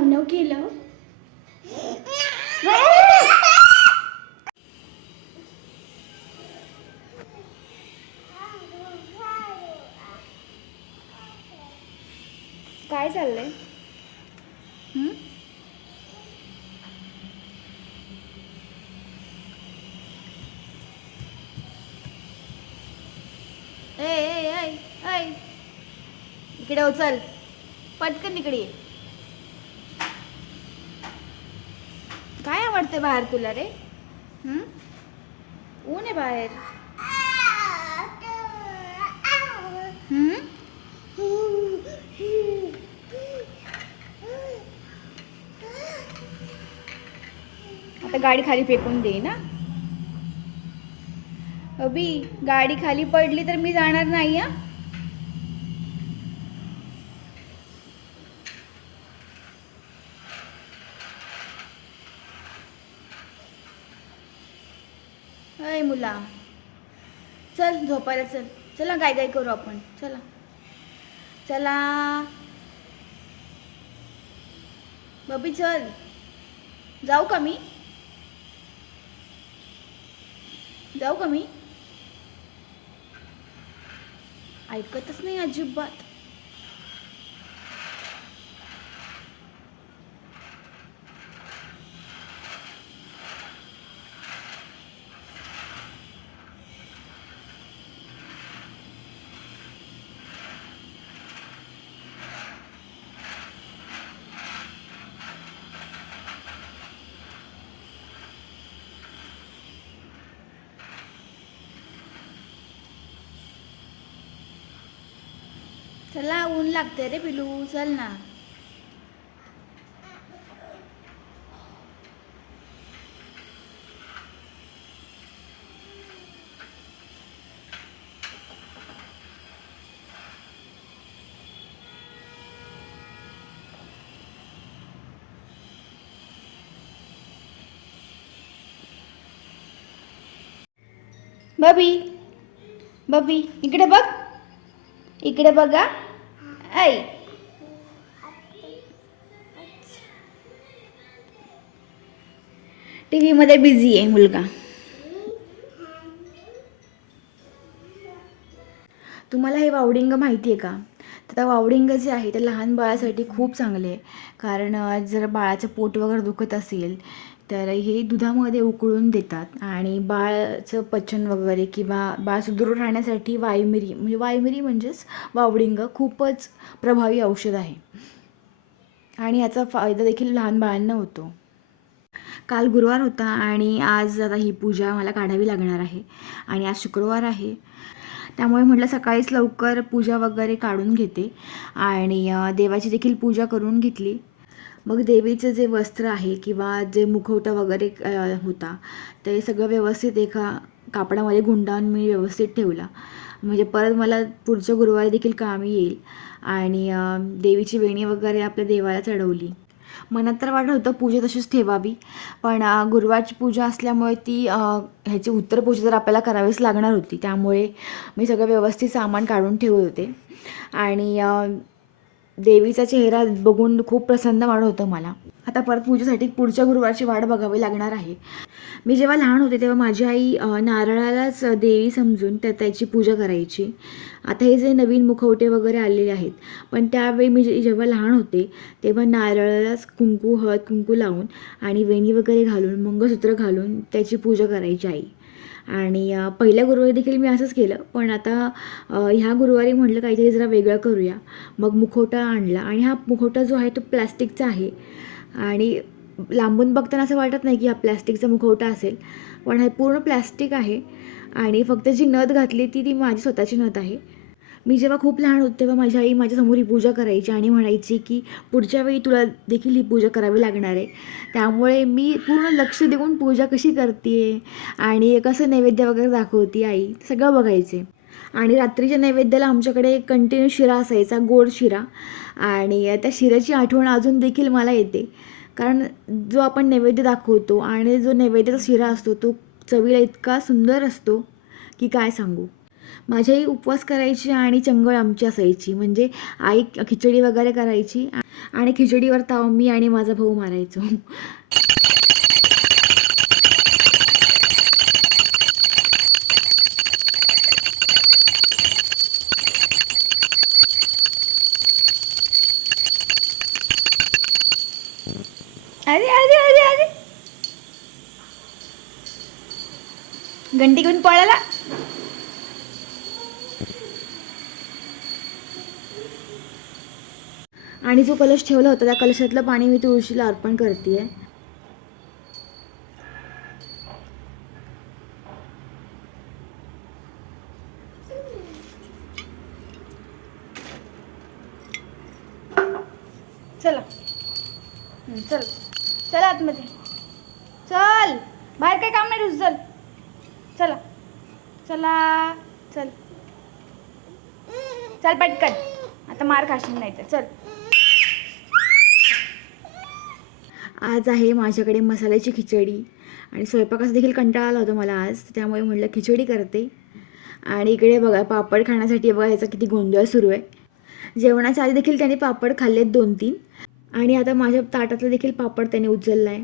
नव केलं. काय चाललंय? ए ए ऐ इकडे उचल. पटकन इकडे पडते बाहेर तुला रे? ऊन आहे बाहेर. आता गाडी खाली फेकून दे ना. अभी गाडी खाली पडली तर मी जाणार नाही हा? अय मुला. चल झोपायला चल. चला काय काय करू आपण. चला. चला. बबी चल. जाऊ का मी? जाऊ का मी? ऐकतच नाही अजिबात. चला ऊन लागते रे पिलू चल ना. बबी बबी इकडे बघ. इकडे बघा. ऐ टी व्हीमध्ये बिझी आहे मुलगा. तुम्हाला हे वावडिंग माहिती आहे का? तर वावडिंग जे आहे ते लहान बाळासाठी खूप चांगले आहे. कारण जर बाळाचं पोट वगैरे दुखत असेल तर हे दुधामध्ये उकळून देतात. आणि बाळचं पचन वगैरे किंवा बाळ सुदृढ राहण्यासाठी वायमिरी म्हणजे वायमिरी म्हणजेच वावडिंग खूपच प्रभावी औषध आहे. आणि याचा फायदा देखील लहान बाळांना होतो. काल गुरुवार होता आणि आज आता ही पूजा मला काढावी लागणार आहे. आणि आज शुक्रवार आहे. त्यामुळे म्हटलं सकाळीच लवकर पूजा वगैरे काढून घेते. आणि देवाची देखील पूजा करून घेतली. मग देवीचं जे वस्त्र आहे किंवा जे मुखवटा वगैरे होता ते सगळं व्यवस्थित एका कापडामध्ये गुंडाळून मी व्यवस्थित ठेवला. म्हणजे परत मला पुढच्या गुरुवारी देखील कामी येईल. आणि देवीची वेणी वगैरे आपल्या देवाला चढवली मनात तर वाटत होतं पूजा तशीच ठेवावी पण गुरुवारची पूजा असल्यामुळे ती ह्याची उत्तर पूजा तर आपल्याला करावीच लागणार होती. त्यामुळे मी सगळं व्यवस्थित सामान काढून ठेवत होते. आणि देवीचा चेहरा बघून खूप प्रसन्न वाढ होतं मला. आता परत पूजेसाठी पुढच्या गुरुवारची वाट बघावी लागणार आहे. मी जेव्हा लहान होते तेव्हा माझी आई नारळालाच देवी समजून त्या त्याची पूजा करायची. आता हे जे नवीन मुखवटे वगैरे आलेले आहेत पण त्यावेळी मी जे- जेव्हा लहान होते तेव्हा नारळालाच कुंकू हळद कुंकू लावून आणि वेणी वगैरे घालून मंगळसूत्र घालून त्याची पूजा करायची आई. आणि पहिल्या गुरुवारी देखील मी असंच केलं. पण आता ह्या गुरुवारी म्हटलं काहीतरी जरा वेगळं करूया. मग मुखवटा आणला आणि हा मुखवटा जो आहे तो प्लॅस्टिकचा आहे. आणि लांबून बघताना असं वाटत नाही की हा प्लॅस्टिकचा मुखवटा असेल. पण हे पूर्ण प्लॅस्टिक आहे आणि फक्त जी नथ घातली ती ती माझी स्वतःची नथ आहे. मी जेव्हा खूप लहान होते तेव्हा माझी आई माझ्यासमोर ही पूजा करायची आणि म्हणायची की पुढच्या वेळी तुला देखील ही पूजा करावी लागणार आहे. त्यामुळे मी पूर्ण लक्ष देऊन पूजा कशी करते आणि कसं नैवेद्य वगैरे दाखवते आई सगळं बघायचे. आणि रात्रीच्या नैवेद्याला आमच्याकडे कंटिन्यू शिरा असायचा गोड शिरा. आणि त्या शिऱ्याची आठवण अजून देखील मला येते. कारण जो आपण नैवेद्य दाखवतो आणि जो नैवेद्याचा शिरा असतो तो चवीला इतका सुंदर असतो की काय सांगू? माझी आई उपवास करायची आणि चंगळ आमची असायची. म्हणजे आई खिचडी वगैरे करायची आणि खिचडीवर ताव मी आणि माझा भाऊ मारायचो. अरे अरे अरे अरे घंटी घेऊन पळाला. आणि जो कलश ठेवला होता त्या कलशातलं पाणी मी तुळशीला अर्पण करते चला. हं, चल. चल आतमध्ये. चल. बाहेर काय काम नाही तुझं चल चला. चला. चल. चल पटकन. आता मार खाशील नाही तर चल. आज आहे माझ्याकडे मसाल्याची खिचडी. आणि स्वयंपाकाचा देखील कंटाळा आला होता मला आज त्यामुळे म्हटलं खिचडी करते. आणि इकडे बघा पापड खाण्यासाठी बघा याचा किती गोंधळ सुरू आहे. जेवणाच्या आधी देखील त्याने पापड खाल्लेत दोन तीन आणि आता माझ्या ताटातलं देखील पापड त्याने उचलला आहे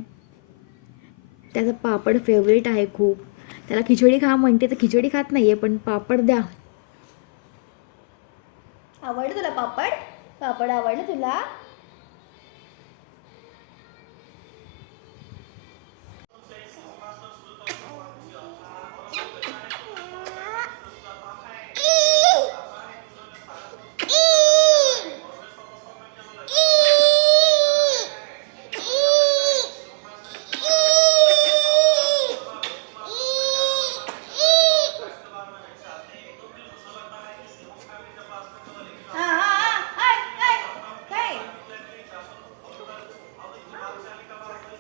त्याचा पापड फेवरेट आहे खूप. त्याला खिचडी खा म्हणते तर खिचडी खात नाही आहे पण पापड द्या. आवडलं तुला पापड? पापड आवडलं तुला?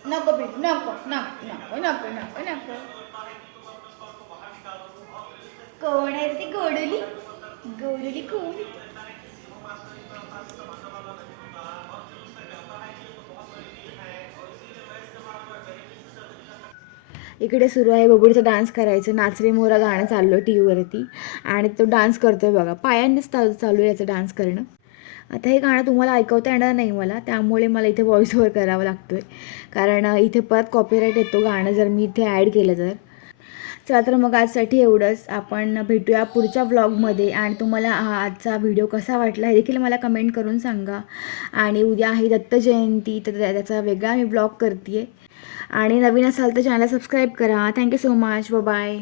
नको नको नको नको नको नको नको कोण आहे ती? गोडुली. गोडुली कोण? इकडे सुरू आहे बबुडीचा डान्स करायचं. नाचरे मोरा गाणं चाललं टी व्हीवरती आणि तो डान्स करतोय बघा. पायांनीच चालू चालू आहे याचं डान्स करणं. आता हे गाणं तुम्हाला ऐकवता येणार नाही मला त्यामुळे मला इथे व्हॉइस ओव्हर करावा लागतो आहे कारण इथे परत कॉपीराईट येतो गाणं जर मी इथे ॲड केलं तर. चला तर मग आजसाठी एवढंच. आपण भेटूया पुढच्या व्लॉगमध्ये आणि तुम्हाला हा आजचा व्हिडिओ कसा वाटला हे देखील मला कमेंट करून सांगा. आणि उद्या आहे दत्त जयंती तर त्याचा वेगळा मी ब्लॉग करते आणि नवीन असाल तर चॅनल सबस्क्राईब करा. Thank you so much bye